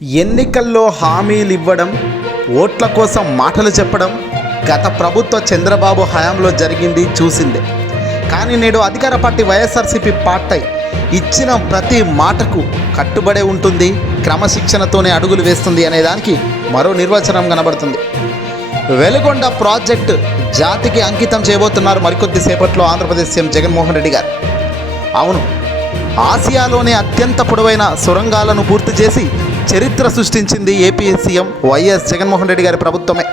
ఎన్నికల్లో హామీలు ఇవ్వడం, ఓట్ల కోసం మాటలు చెప్పడం గత ప్రభుత్వ చంద్రబాబు హయాంలో జరిగింది చూసిందే. కానీ నేడు అధికార పార్టీ వైఎస్ఆర్సీపీ పార్టీ ఇచ్చిన ప్రతి మాటకు కట్టుబడే ఉంటుంది, క్రమశిక్షణతోనే అడుగులు వేస్తుంది అనే దానికి మరో నిర్వచనం కనబడుతుంది. వెలుగొండ ప్రాజెక్టు జాతికి అంకితం చేయబోతున్నారు మరికొద్ది సేపట్లో ఆంధ్రప్రదేశ్ సీఎం జగన్మోహన్ రెడ్డి గారు. అవును, ఆసియాలోనే అత్యంత పొడవైన సొరంగాలను పూర్తి చేసి చరిత్ర సృష్టించింది AP CM YS Jaganmohan Reddy గారి ప్రభుత్వమే.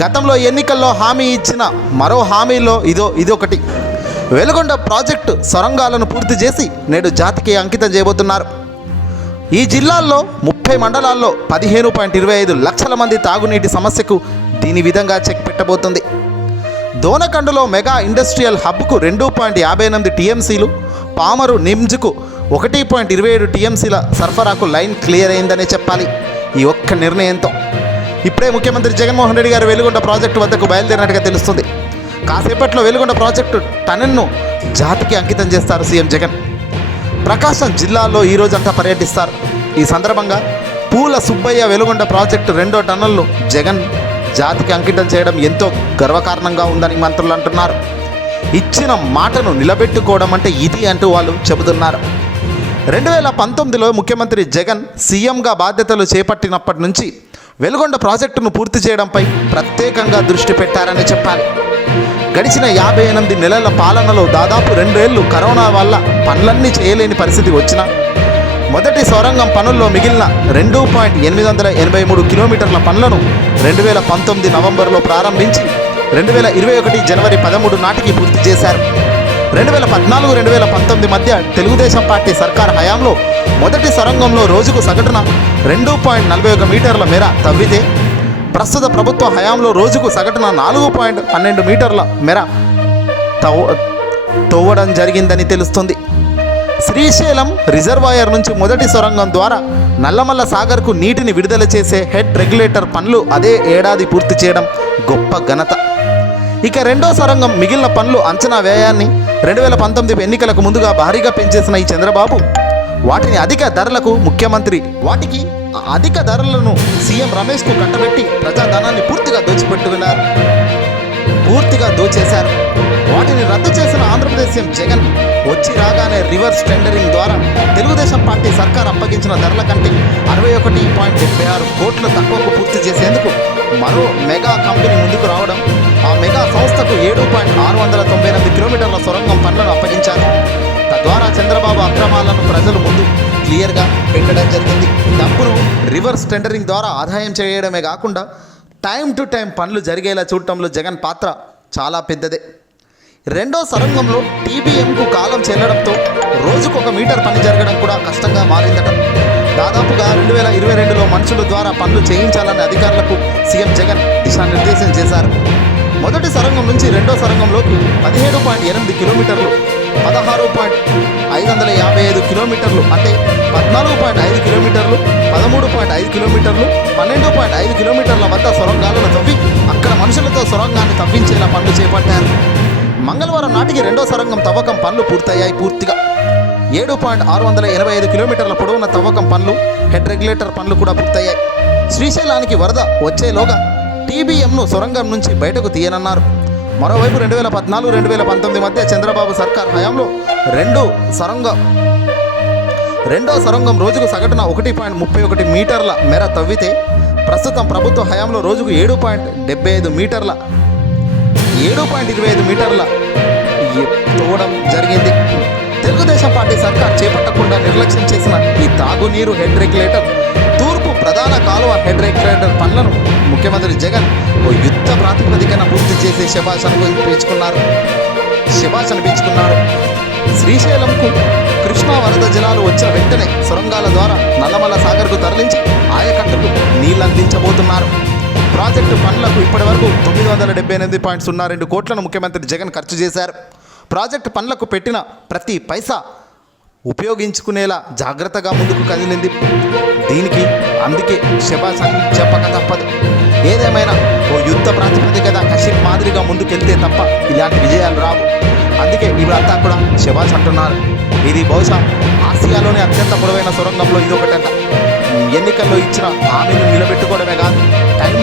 గతంలో ఎన్నికల్లో హామీ ఇచ్చిన మరో హామీలో ఇదొకటి. వెలుగొండ ప్రాజెక్టు సొరంగాలను పూర్తి చేసి నేడు జాతికి అంకితం చేయబోతున్నారు. ఈ జిల్లాల్లో 30 మండలాల్లో 15.25 లక్షల మంది తాగునీటి సమస్యకు దీని విధంగా చెక్ పెట్టబోతుంది. దోనకండులో మెగా ఇండస్ట్రియల్ హబ్కు 2.58 టీఎంసీలు, పామరు నిమ్జ్కు 1.27 టీఎంసీల సరఫరాకు లైన్ క్లియర్ అయిందనే చెప్పాలి. ఈ ఒక్క నిర్ణయంతో ఇప్పుడే ముఖ్యమంత్రి జగన్మోహన్ రెడ్డి గారు వెలుగొండ ప్రాజెక్టు వద్దకు బయలుదేరినట్టుగా తెలుస్తుంది. కాసేపట్లో వెలుగొండ ప్రాజెక్టు టనెల్ను జాతికి అంకితం చేస్తారు సీఎం జగన్. ప్రకాశం జిల్లాలో ఈరోజంతా పర్యటిస్తారు. ఈ సందర్భంగా పూల సుబ్బయ్య వెలుగొండ ప్రాజెక్టు 2వ టన్నెల్ను జగన్ జాతికి అంకితం చేయడం ఎంతో గర్వకారణంగా ఉందని మంత్రులు అంటున్నారు. ఇచ్చిన మాటను నిలబెట్టుకోవడం అంటే ఇది అంటూ వాళ్ళు చెబుతున్నారు. 2019లో ముఖ్యమంత్రి జగన్ సీఎంగా బాధ్యతలు చేపట్టినప్పటి నుంచి వెలుగొండ ప్రాజెక్టును పూర్తి చేయడంపై ప్రత్యేకంగా దృష్టి పెట్టారని చెప్పాలి. గడిచిన 58 నెలల పాలనలో దాదాపు 2 ఏళ్లు కరోనా వల్ల పనులన్నీ చేయలేని పరిస్థితి వచ్చినా మొదటి సొరంగం పనుల్లో మిగిలిన 2.883 కిలోమీటర్ల పనులను 2019 నవంబర్లో ప్రారంభించి 2021 జనవరి 13 నాటికి పూర్తి చేశారు. 2014-2019 మధ్య తెలుగుదేశం పార్టీ సర్కార్ హయాంలో మొదటి సొరంగంలో రోజుకు సగటున 2.41 మీటర్ల మేర తవ్వితే ప్రస్తుత ప్రభుత్వ హయాంలో రోజుకు సగటున 4.12 మీటర్ల మేర తవ్వడం జరిగిందని తెలుస్తుంది. శ్రీశైలం రిజర్వాయర్ నుంచి మొదటి సొరంగం ద్వారా నల్లమల్ల సాగర్కు నీటిని విడుదల చేసే హెడ్ రెగ్యులేటర్ పనులు అదే ఏడాది పూర్తి చేయడం గొప్ప ఘనత. ఇక 2వ సొరంగం మిగిలిన పనులు అంచనా వ్యయాన్ని 2019 ఎన్నికలకు ముందుగా భారీగా పెంచేసిన ఈ చంద్రబాబు వాటికి అధిక ధరలను సీఎం రమేష్కు కట్టబెట్టి ప్రజాధనాన్ని పూర్తిగా దోచేశారు. వాటిని రద్దు చేసిన ఆంధ్రప్రదేశ్ సీఎం జగన్ వచ్చి రాగానే రివర్స్ టెండరింగ్ ద్వారా తెలుగుదేశం పార్టీ సర్కార్ అప్పగించిన ధరల కంటే 61.76 కోట్లు తక్కువకు పూర్తి చేసేందుకు మరో మెగా కంపెనీ ముందుకు రావడం, ఆ మెగా సంస్థకు 7.698 కిలోమీటర్ల సొరంగం పనులను అప్పగించారు. తద్వారా చంద్రబాబు అక్రమాలను ప్రజలు ముందు క్లియర్గా పెట్టడం జరిగింది. డబ్బును రివర్స్ టెండరింగ్ ద్వారా ఆదాయం చేయడమే కాకుండా టైం టు టైం పనులు జరిగేలా చూడటంలో జగన్ పాత్ర చాలా పెద్దదే. 2వ సొరంగంలో టీబీఎంకు కాలం చెల్లడంతో రోజుకు 1 మీటర్ పని జరగడం కూడా కష్టంగా మారిందట. దాదాపుగా 2022లో మనుషుల ద్వారా పనులు చేయించాలని అధికారులకు సీఎం జగన్ దిశానిర్దేశం చేశారు. మొదటి సొరంగం నుంచి 2వ సొరంగంలోకి 17.8 కిలోమీటర్లు, 16.555 కిలోమీటర్లు అంటే 14.5 కిలోమీటర్లు, 13.5 కిలోమీటర్లు, 12.5 కిలోమీటర్ల వద్ద సొరంగాలను తవ్వి అక్కడ మనుషులతో సొరంగాన్ని తవ్వించేలా పనులు చేపట్టారు. మంగళవారం నాటికి 2వ సొరంగం తవ్వకం పనులు పూర్తయ్యాయి. పూర్తిగా 7.685 కిలోమీటర్ల పొడవున తవ్వకం పనులు, హెడ్ రెగ్యులేటర్ పనులు కూడా పూర్తయ్యాయి. శ్రీశైలానికి వరద వచ్చేలోగా టీబీఎంను సొరంగం నుంచి బయటకు తీయనన్నారు. మరోవైపు 2014-2019 మధ్య చంద్రబాబు సర్కార్ హయాంలో 2వ సొరంగం రోజుకు సగటున 1.31 మీటర్ల మేర తవ్వితే ప్రస్తుతం ప్రభుత్వ హయాంలో రోజుకు 7.25 మీటర్ల తవ్వడం జరిగింది. తెలుగుదేశం పార్టీ సర్కార్ చేపట్టకుండా నిర్లక్ష్యం చేసిన ఈ తాగునీరు హెడ్ రెగ్యులేటర్, తూర్పు ప్రధాన కాలువ హెడ్ రెగ్యులేటర్ పనులను ముఖ్యమంత్రి జగన్ ఓ యుద్ధ ప్రాతిపదికన పూర్తి చేసి శభాష్ అనిపించుకున్నారు. శ్రీశైలంకు కృష్ణా వరద జలాలు వచ్చిన వెంటనే సొరంగాల ద్వారా నల్లమల్ల సాగర్కు తరలించి ఆయకట్టుకు నీళ్లు అందించబోతున్నారు. ప్రాజెక్టు పనులకు ఇప్పటివరకు 978.02 కోట్లను ముఖ్యమంత్రి జగన్ ఖర్చు చేశారు. ప్రాజెక్టు పనులకు పెట్టిన ప్రతి పైసా ఉపయోగించుకునేలా జాగ్రత్తగా ముందుకు కదిలింది. అందుకే శభాష్ అని చెప్పక తప్పదు. ఏదేమైనా ఓ యుద్ధ ప్రాతిపదికన కశ్యప్ మాదిరిగా ముందుకెళ్తే తప్ప ఇలాంటి విజయాలు రావు. అందుకే వీళ్ళంతా కూడా శభాష్ అంటున్నారు. ఇది బహుశా ఆసియాలోనే అత్యంత పొడవైన సొరంగంలో ఇదొకటంట. ఎన్నికల్లో ఇచ్చిన హామీని నిలబెట్టుకోవడమే కాదు టైం